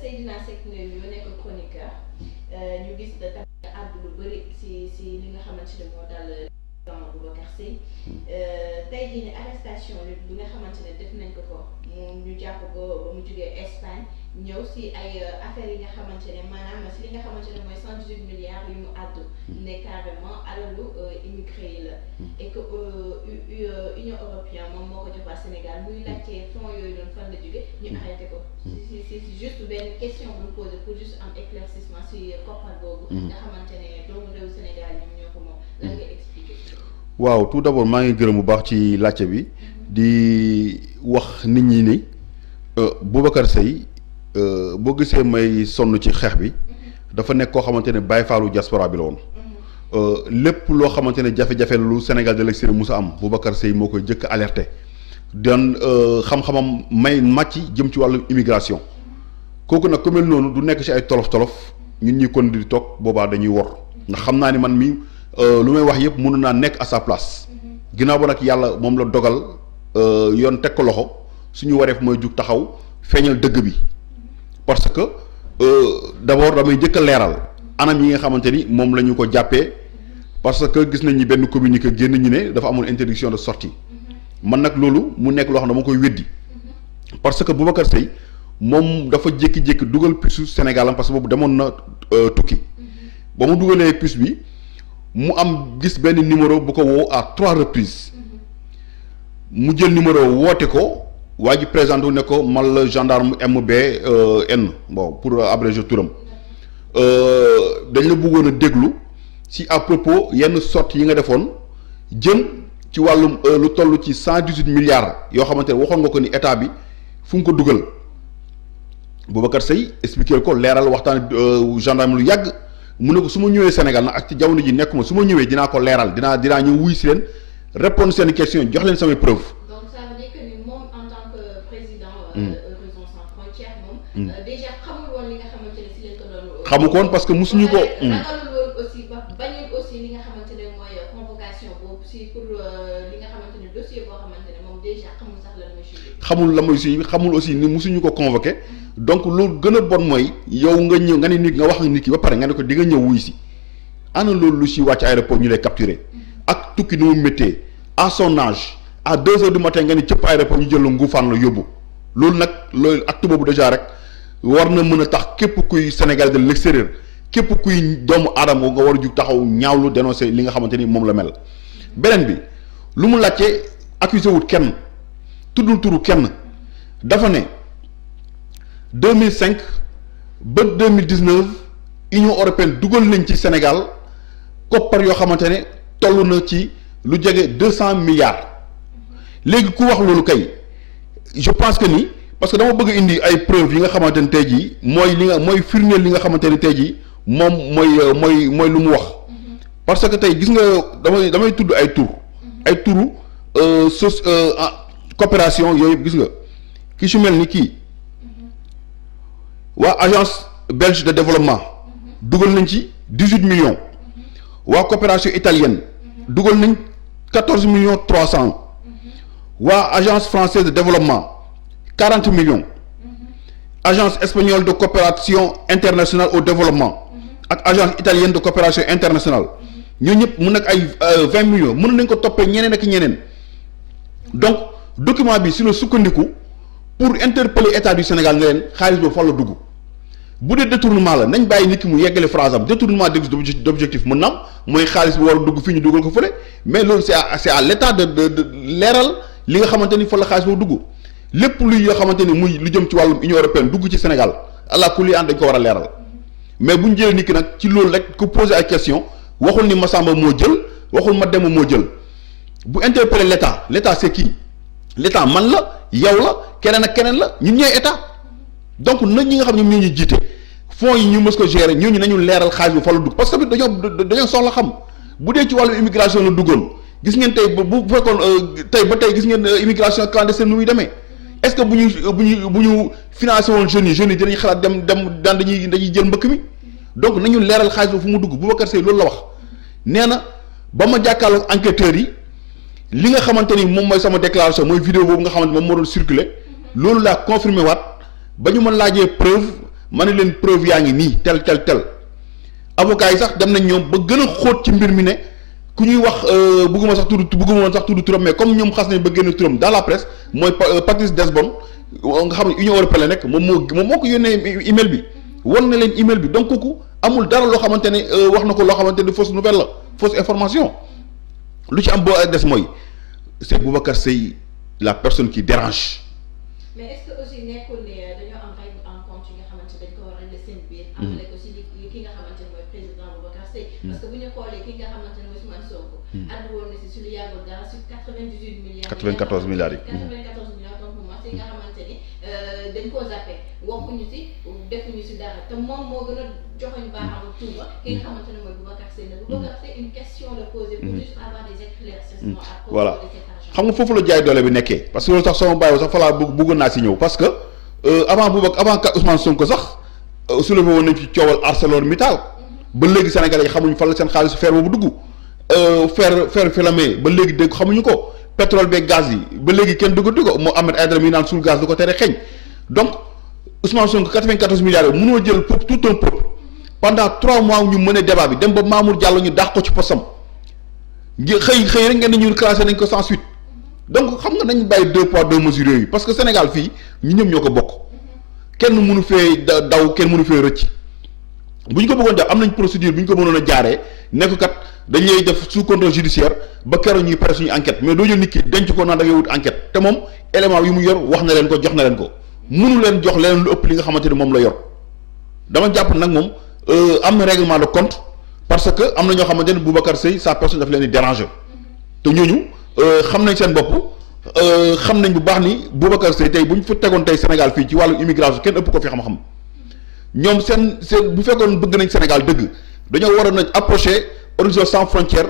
Seydina Seck Ndoye ñu nekk chroniqueur ñu gis tamit àddu lu bëri si li nga xamante ne moo dal président Boubacar Sèye tey jii ne arrestation bi nga xamante ne def nañ ko moom ñu jàpp ko ba mu jugee Espagne ñëw si ay affaires yi nga xamante ne maanaam si li nga xamante ne mooy 118 milliards yu mu àddu ne carrément alalu immigré yi la et que Union européenne moom moo ko jox waa Sénégal muy laajte fonds yooyu noonu fan la jóge ñu arrêté ko si juste benn question bu ñu posé pour juste am éclaircissement si koppar boobu nga xamante ne doomu réew Sénégal ñoom ñoo ko moom lan ngay expliquer. waaw tout d'abord maa ngi gërëm bu baax ci laajte bi di wax nit ñi ni Boubacar Sèye boo gisee may sonn ci xeex bi dafa nekk koo xamante ne Baye Fallou diaspora bi la woon lépp loo xamante ne jafe-jafe lu Sénégal de l'extérieur musa am Boubacar Sèye moo koy jëkk alerté dan xam-xamam may màcc jëm ci wàllu immigration kooku nag ku mel noonu du nekk ci ay tolof-tolof ñun ñi kon di toog boobaa dañuy wor ndax xam naa ni man mi lu may wax yëpp mënu naa nekk à sa place ginnaaw ba nag yàlla moom la dogal yoon teg ko loxo suñu wareef mooy jug taxaw feeñal dëgg bi parce que d'abord damay njëkk a leeral anam yi nga xamante ni moom la ñu ko jàppee parce que gis nañ ni benn communiqué génn ñu ne dafa amoon interdiction de sortie man nag loolu mu nekk loo xam ne dama koy weddi parce que Boubacar Sèye moom dafa jékki-jékki dugal puce Sénégal am parce que boobu demoon na tukki ba mu dugalee puce bi mu am gis benn numéro bu ko woo à 3 reprises mu jël numéro woote ko waa ji présenté wu ne ko man la gendarme MBN bon pour abréger turam dañ la bëggoon a déglu si à propos yenn sorties yi nga defoon jëm ci wàllum lu toll ci 118 milliards yoo xamante ne waxoon nga ko ni état bi fu nga ko dugal Boubacar Sèye expliqué ko leeral waxtaan gendarme lu yàgg mu ne ko su ma ñëwee Sénégal nag ak ci jamono ji nekkuma su ma ñëwee dinaa ko leeral dinaa ñëw wuy si leen répondre seen question jox leen samay preuve. donc ça veut dire que ni moom en tant que président. Horizon Sans Frontières moom. déjà xamul woon li nga xamante ne si lañ ko doon. xamu ko woon parce que mosuñu ko. ragalul woon aussi ba bañul aussi li nga xamante ne mooy convocation boobu si pour li nga xamante ne dossier boo xamante ne moom déjà xamul sax lan mooy suivi. xamul la mooy suivi xamul aussi ni mosuñu ko convoqué. donc loolu gën a bon mooy yow nga ñëw nga ne nit nga wax ak nit ki ba pare nga ne ko di nga ñëw wuy si ana loolu lu si wàcc aéroport ñu lay capturer ak tukki ni mu méttee à son âge à 2 heures du matin nga ne cëpp aéroport ñu jël la nguufaan la yóbbu loolu nag loolu acte boobu déjà rek war na mën a tax képp kuy Sénégal de l'extérieur képp kuy doomu aadama nga war a jug taxaw ñaawlu dénoncer li nga xamante ni moom la mel. beneen bi lu mu laajte accusé wut kenn tuddul turu kenn dafa ne 2005 ba 2019 Union européenne dugal nañ ci Sénégal koppar yoo xamante ne toll na ci lu jege 200 milliards léegi ku wax loolu kay je pense que ni parce que dama bëgg indi ay preuves yi nga xamante ne tey jii mooy li nga mooy firndeel li nga xamante ne tey jii moom mooy lu mu wax parce que tey gis nga damay tudd ay turu coopération yooyu gis nga ki su mel ni kii. waa agence belge de développement dugal nañ ci 18 millions waa coopération italienne dugal nañ 14 millions 300 waa agence française de développement 40 millions agence espagnole de coopération internationale au développement ak agence italienne de coopération internationale ñoo ñëpp mun nag ay 20 millions mën nañ ko toppee ñeneen ak ñeneen donc document bi si la sukkandiku pour interpeller état du Sénégal ne leen xaalis boobu fan la dugg bu dee détournement la nañ bàyyi nit ki mu yeggale phrase am détournement d'objectif mën na am mooy xaalis bi war a dugg fii ñu dugal ko fële mais loolu c'est à l'état de leeral li nga xamante ni fa la xaalis boobu dugg lépp luy yoo xamante ni muy lu jëm ci wàllum Union européenne dugg ci Sénégal allah kulli ànd dañ ko war a leeral mais bu ñu jëlee nit ki nag ci loolu rek ku poser ay question waxul ni Massamba moo jël waxul Mademba moo jël bu interpeller l'état c'est qui l'état man la yow la keneen ak keneen la ñun ñooy état donc nag ñi nga xam ne ñoom ñoo ñu jiite fonds yi ñu mës ko gérer ñooñu nañu leeral xaalis bi fa la dugg parce que dañoo soxla xam bu dee ci wàllu immigration la duggoon gis ngeen tey bu fekkoon tey ba tey gis ngeen immigration clandestine nu muy demee est-ce que bu ñu financé woon jeunes yi dinañ xalaat dem daan dañuy jël mbëkk mi donc nañu leeral xaalis bi fu mu dugg Boubacar Sèye loolu la wax nee na ba ma jàkkaarloo enquêteurs yi li nga xamante ni moom mooy sama déclaration mooy vidéo boobu nga xamante moom moo doon circuler loolu laa confirmé waat ba ñu ma laajee preuve ma ne leen preuve yaa ngi nii tel avocat yi sax dem nañ ñoom ba gën a xóot ci mbir mi ne ku ñuy wax bëgguma woon sax tudd turam mais comme ñoom xas nañ ba génn turam dans la presse mooy Patrice Desbon nga xam ne Union européenne nekk moom moo ko yónnee email bi won na leen email bi donc kooku amul dara loo xamante ne wax na ko loo xamante ne fausse nouvelle la fausse information lu ci am boo des mooy c'est Boubacar Seye la personne qui dérange. mais est-ce que aussi nekkul ne dañoo am règle en compte yi nga xamante dañ ko war a régler seen biir. amale ko si ki nga xamante ne mooy président Boubacar Seye. parce que bu ñu xoolee ki nga xamante ne mooy Ousmane Sonko. àddu woon na si su lu yàggul dara sur 98 milliards. 94 milliards yi. 94 milliards donc pour moi si nga xamante ni dañ koo zappé waxuñu si defuñu si dara te moom moo gën a joxoñ baaxamu tuuma ki nga xamante ne mooy Boubacar Seye nag Boubacar Seye une question la posée pour juste avoir des éclaircissements à propos voilà de cet argent. xam nga foofu la jaay doole bi nekkee parce que loolu sax sama bàyyi sax fa laa bëggoon naa si ñëw parce que avant ka Ousmane Sonko sax soulevé woon nañ ci coowal ArcelorMittal ba léegi Sénégalais yi xamuñ fan la seen xaalis fer boobu dugg fer filame ba léegi dégg xamuñu ko pétrole beeg gaz yi ba léegi kenn duggatu ko moo Ahmed Aïdara mi naan suul gaz du ko tere xeeñ donc Ousmane Sonko 94 milliards yi mënoo jël pour tout un peuple pendant 3 mois ñu mën a débat bi dem ba Mamour Diallo ñu dàq ko ci posam xëy rek ngeen ni ñu classé nañ ko sans suite donc xam nga nañ bàyyi 2 poids 2 mesures yooyu parce que Sénégal fii ñu ñëpp ñoo ko bokk kenn mënu fee daw kenn mënu fee rëcc bu ñu ko bëggoon def am nañ procédure bu ñu ko mënoon a jaaree nekk kat dañ lay def sous contrôle judiciaire ba keroog ñuy pare suñu enquête mais doo jël nit ki denc ko naan da ngay wut enquête te moom élément yi mu yor wax na leen ko jox na leen ko mënu leen jox leen lu ëpp li nga xamante ne moom la yor dama jàpp nag moom am na règlement de compte parce que am na ñoo xamante ne Boubacar Seye sa personne daf leen di déranger te ñooñu xam nañ seen bopp xam nañ bu baax ni Boubacar Seye tey bu ñu fa tegoon tey Sénégal fii ci wàllu immigration kenn ëpp ko fi xam-xam ñoom seen bu fekkoon bëgg nañ Sénégal dëgg dañoo war a nañ approcher Horizon Sans Frontières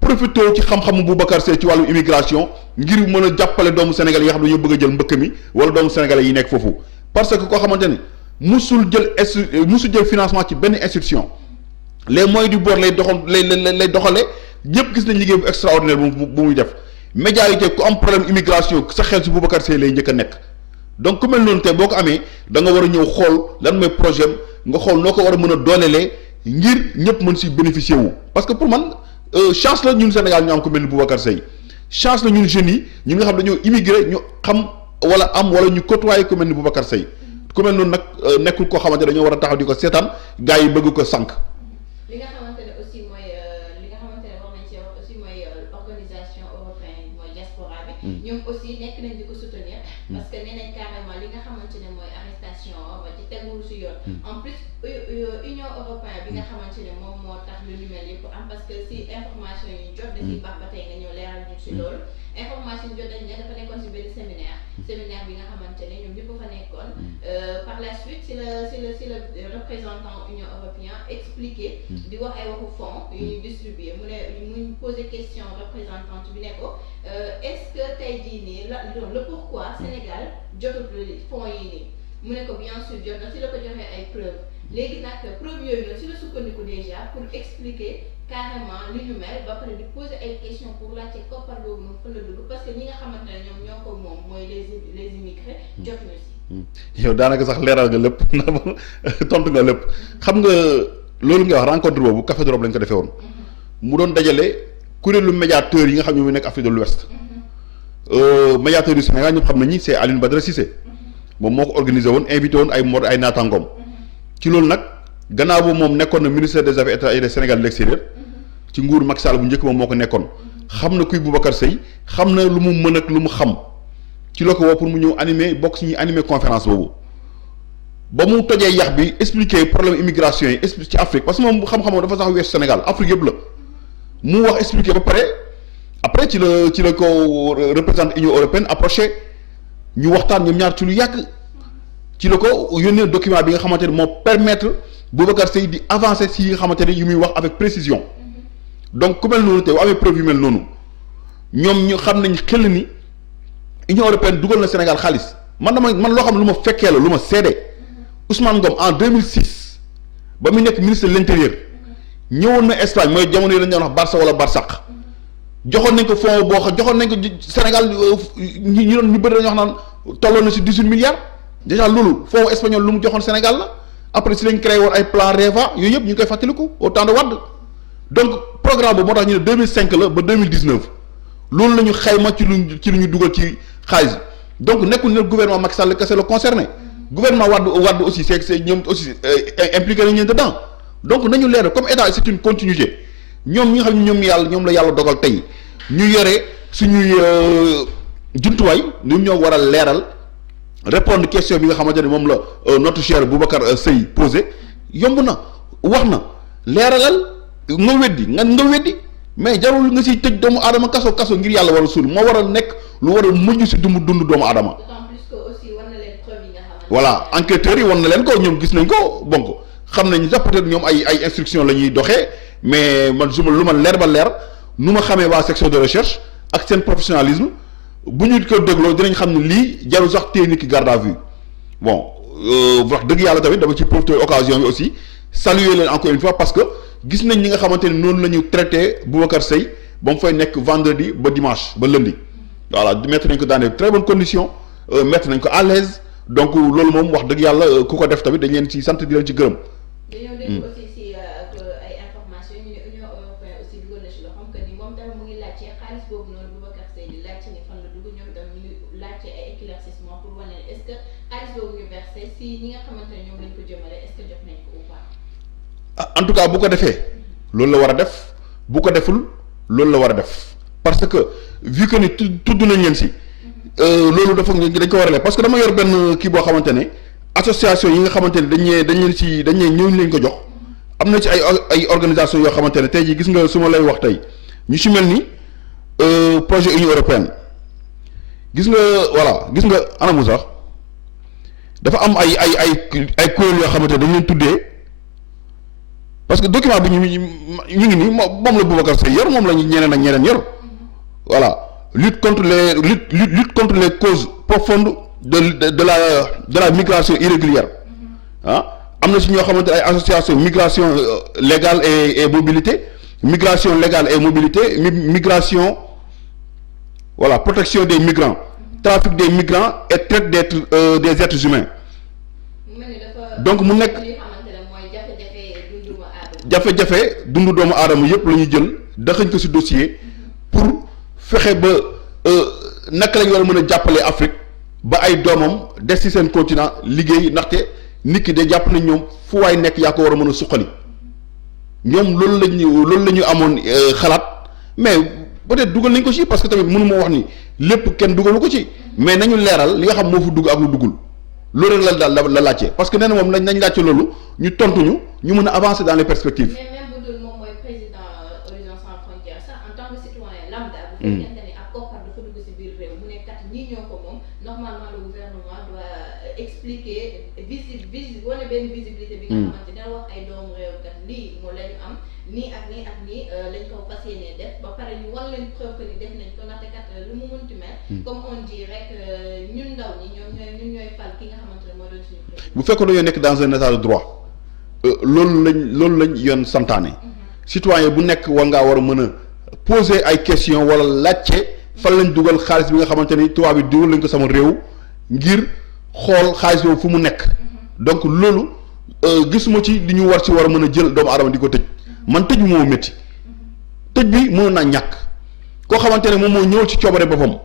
profité ci xam-xamu Boubacar Seye ci wàllu immigration ngir mën a jàppale doomu Sénégal yi nga xam ne dañoo bëgg a jël mbëkk mi wala doomu sénégalais yi nekk foofu parce que koo xamante ne musul jël financement ci benn institution les moyens du bord lay doxale ñëpp gis nañ liggéey bu extraordinaire bu muy def médias yi tey ku am problème immigration sa xel si Boubacar Seye lay njëkk a nekk donc ku mel noonu tey boo ko amee da nga war a ñëw xool lan mooy projet nga xool noo ko war a mën a doolelee ngir ñëpp mën si bénéficier wu parce que pour man chance la ñun Sénégal ñu am ku mel ni Boubacar Seye chance la ñun jeunes yi ñi nga xam dañoo immigré ñu xam wala ñu côtoyer ku mel ni Boubacar Seye ku mel noonu nag nekkul koo xamante dañoo war a taxaw di ko seetaan gars yi bëgg ko sànq. li nga xamante ne aussi mooy li nga xamante ne wax nañ ci wax aussi mooy organisation européenne mooy diaspora bi. ñoom aussi nekk nañ di ko soutenir. parce que nee nañ carrément li nga xamante ne mooy arrestation ba ci tegul si yoon. en plus Union européenne bi nga xamante ne moom moo tax lu ñu mel yëpp am parce que si information yi jot da ciy baax ba tey nga ñëw leeral ñu si loolu information yi jot dañ ne dafa nekkoon si benn séminaire bi nga xamante ne ñoom ñëpp fa nekkoon par la suite si le représentant Union européen expliqué di wax ay waxu fonds yu ñuy distribuer mu ne mu posé question représentante bi ne ko est-ce que tey jii nii le pourquoi Sénégal jotul fonds yi nii mu ne ko bien sûr jot na si la ko joxee ay preuves léegi nag preuve yooyu noonu si la sukkandiku déjà pour expliquer carrément li ñu mel ba pare di poser ay questions pour laajte koppar boobu noonu fan la dugg parce que ñi nga xamante ne ñoom ñoo ko moom mooy les immigrés jotuñu si. yow daanaka sax leeral nga lépp tontu nga lépp xam nga loolu nga wax rencontre boobu Café d'Europe lañ ko defee woon mu doon dajale kuréelu médiateurs yi nga xam ne mu nekk Afrique de l'Ouest médiateurs yu Sénégal ñëpp xam nañ ni c'est Alioune Badara Cissé moom moo ko organisé woon invité woon ay naataangoom ci loolu nag gannaaw boobu moom nekkoon na ministère des affaires étrangères et du Sénégal de l'extérieur ci nguur Macky Sall bu njëkk moom moo ko nekkoon xam na kuy Boubacar Seye xam na lu mu mën ak lu mu xam ci la ko woo pour mu ñëw animer bokk si ñuy animer conférence boobu ba mu tojee yax bi expliquer problème immigration yi ci Afrique parce que moom xam-xamoo dafa sax weesu Sénégal Afrique yëpp la mu wax expliquer ba pare après ci la ko représente Union européenne approché ñu waxtaan ñoom ñaar ci lu yàgg ci la ko yónnee document bi nga xamante ne moo permettre Boubacar Seye di avancer si yi nga xamante ne yu muy wax avec précision donc ku mel noonu te bu amee preuve yu mel noonu ñoom ñu xam nañ xel ni Union européenne dugal na Sénégal xaalis man loo xam ne lu ma fekkee la lu ma seede Ousmane Ngom en 2006 ba mu nekk ministre de l'intérieur ñëwoon na Espagne mooy jamono yi lañu doon wax Barça wala Barsaq joxoon nañ ko fonds boo xam joxoon nañ ko Sénégal ñu bëri dañoo wax naan tolloon na si 18 milliards déjà loolu fonds espagnol lu mu joxoon Sénégal la après si lañ créé woon ay plan REVA yooyu yëpp ñu ngi koy fàttaliku au temps de Wade donc programme boobu moo tax ñu ne 2005 la ba 2019 loolu la ñu xayma ci lu ñu dugal ci xaalis donc nekkul ne gouvernement Macky Sall kese la concerné gouvernement Wade aussi c'est ñoom aussi impliqué nañu leen dedans donc nañu leeral comme état c'est une continuité ñoom ñi nga xam ne ñoom la yàlla dogal tey ñu yore suñuy jumtuwaay ñoom ñoo war a leeral répondre question bi nga xamante ne moom la notre cher Boubacar Seye posé yomb na wax na leeralal nga weddi mais jarul nga siy tëj doomu aadama kaso ngir yàlla war a suul moo war a nekk lu war a mujj si dund doomu aadama. d'autant plus que aussi war na leen preuve yi nga xamante voilà enquêteurs yi war na leen ko ñoom gis nañ ko bon xam nañ sax peut-être ñoom ay instructions la ñuy doxee mais man lu ma leer ba leer nu ma xamee waa section de recherche ak seen professionnalisme bu ñu ko dégloo dinañ xam ne lii jarul sax téye nit ki garde à vue bon wax dëgg yàlla tamit dama ci profiter occasion bi aussi saluer leen encore une fois parce que gis nañ ñi nga xamante ne noonu la ñu traité Boubacar Seye ba mu fay nekk vendredi ba dimanche ba lundi voilà mettre nañ ko dans de très bonnes conditions mettre nañ ko à l'aise donc loolu moom wax dëgg yàlla ku ko def tamit dañ leen ci sant di leen ci gërëm. dañoo dégg aussi si ay informations ñu ne Union européenne aussi dugal na ci loxoom que ni moom tamit mu ngi laajte xaalis boobu noonu Boubacar Seye di laajte ni fan la dugg ñoom tamit ñu ngi laajte ay éclaircissement pour wane est-ce que xaalis boobu ñu versé si ñi nga xamante ne ñoom lañ ko jëmale est-ce que jot nañ ko ou pas. En tout cas bu ko defee loolu la war a def bu ko deful loolu la war a def parce que vu que ni tudd nañ leen si loolu dafa dañ ko war a def parce que dama yor benn kii boo xamante ne association yi nga xamante ne dañ ne ñëw leen ko jox am na ci ay organisation yoo xamante ne tey jii gis nga su ma lay wax tey ñu si mel ni projet Union européenne gis nga voilà gis nga anamu sax dafa am ay kuréel yoo xamante ne dañ leen tuddee parce que document bi ñu ngi nii moom la Boubacar Seye yor moom la ñu ñeneen ak ñeneen yor voilà lutte contre les causes profondes de la migration irrégulière am na si ñoo xamante ay association migration légale et mobilité migration légale et mobilité migration voilà protection des migrants trafic des migrants et traite des êtres humains donc mu nekk jafe-jafe dundu doomu aadama yépp la ñuy jël daxañ ko ci dossier pour fexe ba naka la ñu war a mën a jàppale Afrique ba ay doomam des ci seen continent liggéey ndaxte nit ki de jàpp nañ ñoom fu waay nekk yaa ko war a mën a suqali ñoom loolu la ñu amoon xalaat mais peut-être dugal nañ ko ci parce que tamit mënu ma wax ni lépp kenn dugalu ko ci mais nañu leeral li nga xam moo fu dugg ak lu duggul loolu rek la laajte parce que nee na moom nañ laajte loolu ñu tontuñu ñu mën a avancer dans les perspectives. mais même bu dul moom mooy président Horizon Sans Frontières sax en tant que citoyen lambda. bu fekkente ne ab koppar dafa dugg ci biir réew mu ne kat ñii ñoo ko moom normalement le gouvernement doit expliquer wane benn visibilité bi nga xamante dina wax ay doomu réew kat lii moo la ñu am nii ak nii lañ ko fas yéenee def ba pare ñu wan leen preuve que ni def nañ ko ndaxte kat lu mu mënti mel. comme on dit rek ñun ndaw ñi ñun ñooy fal ki nga xamante ne moo doon suñu président. bu fekkoon dañoo nekk dans un état de droit loolu lañ yoon santaane. citoyen bu nekk war ngaa war a mën a poser ay questions wala laajte fan lañ dugal xaalis bi nga xamante ni tubaab bi dugal lañ ko sama réew ngir xool xaalis boobu fu mu nekk. donc loolu gisuma ci li ñu war a mën a jël doomu aadama di ko tëj man tëj bi moo métti tëj bi mënoon naa ñàkk koo xamante ne moom moo ñëw ci coobare boppam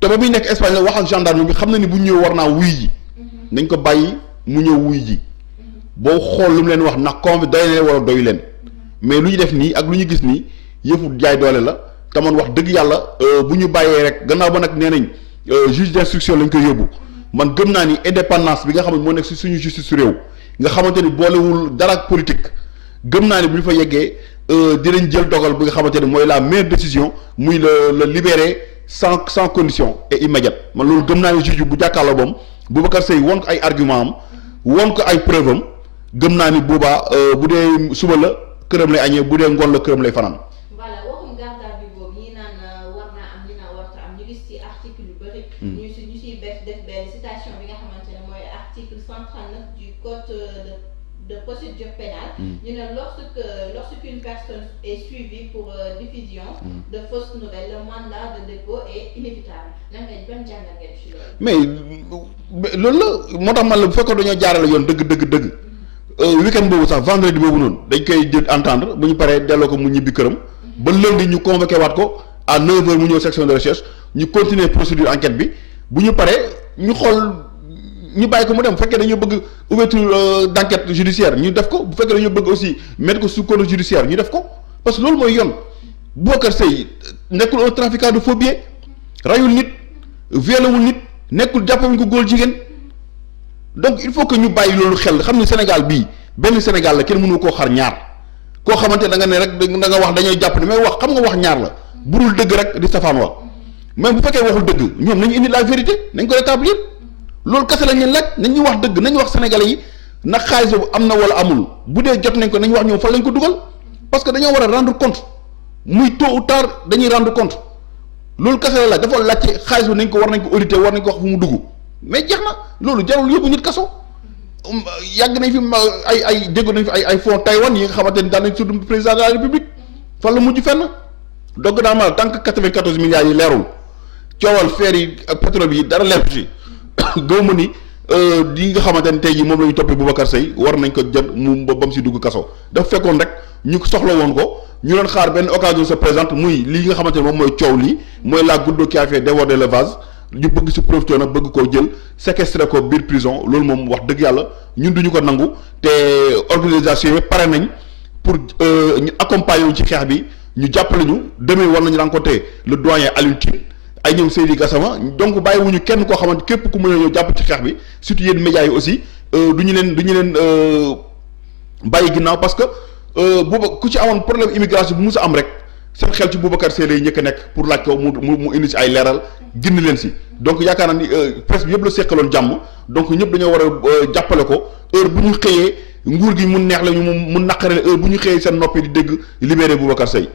te ba muy nekk Espagne la wax ak gendarme bi xam na ni bu ñëw war naa wuy ji nañ ko bàyyi mu ñëw wuy ji boo xool lu mu leen wax ndax convi doy leen wala doyu leen mais lu ñu def nii ak lu ñu gis nii yëfu jaay doole la te man wax dëgg yàlla bu ñu bàyyee rek gannaaw ba nag nee nañ juge d'instruction lañ koy yóbbu man gëm naa ni indépendance bi nga xam ne moo nekk si suñu justice su réew nga xamante ni boolewul dara ak politique gëm naa ni bu ñu fa yeggee dinañ jël dogal bi nga xamante ne mooy la meilleure décision muy le libérer sans condition et immédiate man loolu gëm naa ni juge bu jàkkaarloo boom Boubacar Seye won ko ay argument am won ko ay preuve am gëm naa ni boobaa bu dee suba la këram lay añee bu dee ngoon la këram lay fanaan. voilà waxum garde à vue boobu ñi naan war naa am ñi naan warta am ñu gis ci article yu bëri. ñu siy def benn citation bi nga xamante ne mooy article 139 du code de procédure pénale. ñu ne lorsqu'une personne est suivie pour diffusion de fausses nouvelles le mandat de dépôt est inévitable nan nga ban jàngat ngeen ci loolu. mais loolu la moo tax man la bu fekkoon dañoo jaarale yoon dëgg week-end boobu sax vendredi boobu noonu dañ koy jël entendre bu ñu paree delloo ko mu ñibbi këram ba lundi ñu convoqué waat ko à 9h mu ñëw section de recherche ñu continuer procédure enquête bi bu ñu paree ñu xool ñu bàyyi ko mu dem bu fekkee dañoo bëgg ouverture d'enquête judiciaire ñu def ko bu fekkee dañoo bëgg aussi mettre ko sous contrôle judiciaire ñu def ko parce que loolu mooy yoon Boubacar Seye nekkul un trafiquant de faux billets rayul nit violewul nit nekkul jàppewuñ ko góor jigéen donc il faut que ñu bàyyi loolu xel xam ni Sénégal bii benn Sénégal la kenn mënu koo xar ñaar koo xamante da nga ne rek da nga wax dañuy jàpp ne mais wax xam nga wax ñaar la burul dëgg rek di safaan wa même bu fekkee waxul dëgg ñoom nañu indi la vérité nañ ko rétablir loolu kese lañ leen laaj nañ ñu wax dëgg nañu wax sénégalais yi nag xaalis boobu am na wala amul bu dee jot nañ ko nañ wax ñoom fan lañ ko dugal parce que dañoo war a rendre compte muy tôt ou tard dañuy rendre compte loolu kese la laaj dafa laajte xaalis bi nañ ko war nañ ko auditer war nañ ko wax fu mu dugg mais jeex na loolu jarul yóbbu nit kaso yàgg nañ fi ay dégg nañ fi ay fonds Taïwan yi nga xamante ni daan nañ tudd président de la république fan la mujj fenn donc daa ma tant que 94 milliards yi leerul coowal fer yi ak pétrole bi dara leer ci gëw ma ni di nga xamante ni tey jii moom la ñu toppee Boubacar Seye war nañ ko jël mu ba mu si dugg kaso dafa fekkoon rek ñu soxla woon ko ñu doon xaar benn occasion se présente muy lii nga xamante ne moom mooy coow lii mooy la goutte d'eau qui a fait déborder le vase ñu bëgg si profité nag bëgg koo jël séquestré ko biir prison loolu moom wax dëgg yàlla ñun duñu ko nangu te organisation yi pare nañ pour ñu accompagner wu ci xeex bi ñu jàppale ñu demee war nañu rencontrer le doyen Alioune Tine ay ñoom Seydi Gassama donc bàyyiwuñu kenn koo xamante képp ku mën a ñëw jàpp ci xeex bi surtout yéen médias yi aussi du ñu leen bàyyi ginnaaw parce que booba ku ci amoon problème immigration bu mus a am rek seen xel ci Boubacar Seye lay njëkk a nekk pour laaj ko mu indi si ay leeral gindi leen si donc yaakaar naa ni presse bi yëpp la seqaloon jàmm donc ñëpp dañoo war a jàppale ko heure bu ñu xëyee nguur gi mun neex la ñu mu naqare heure bu ñu xëyee seen noppi di dégg libéré Boubacar Seye